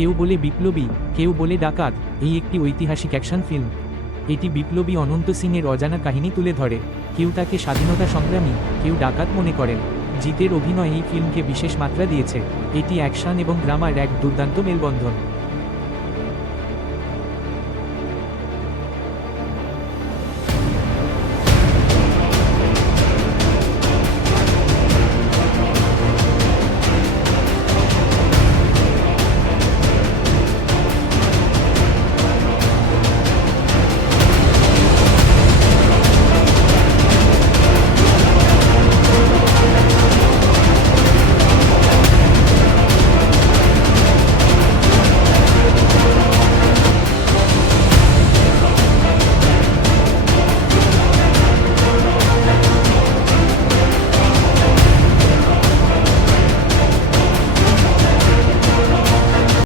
কেউ বলে বিপ্লবী, কেউ বলে ডাকাত। এই একটি ঐতিহাসিক অ্যাকশন ফিল্ম। এটি বিপ্লবী অনন্ত সিংয়ের অজানা কাহিনী তুলে ধরে। কেউ তাকে স্বাধীনতা সংগ্রামী, কেউ ডাকাত মনে করেন। জিতের অভিনয় এই ফিল্মকে বিশেষ মাত্রা দিয়েছে। এটি অ্যাকশন এবং ড্রামার এক দুর্দান্ত মেলবন্ধন।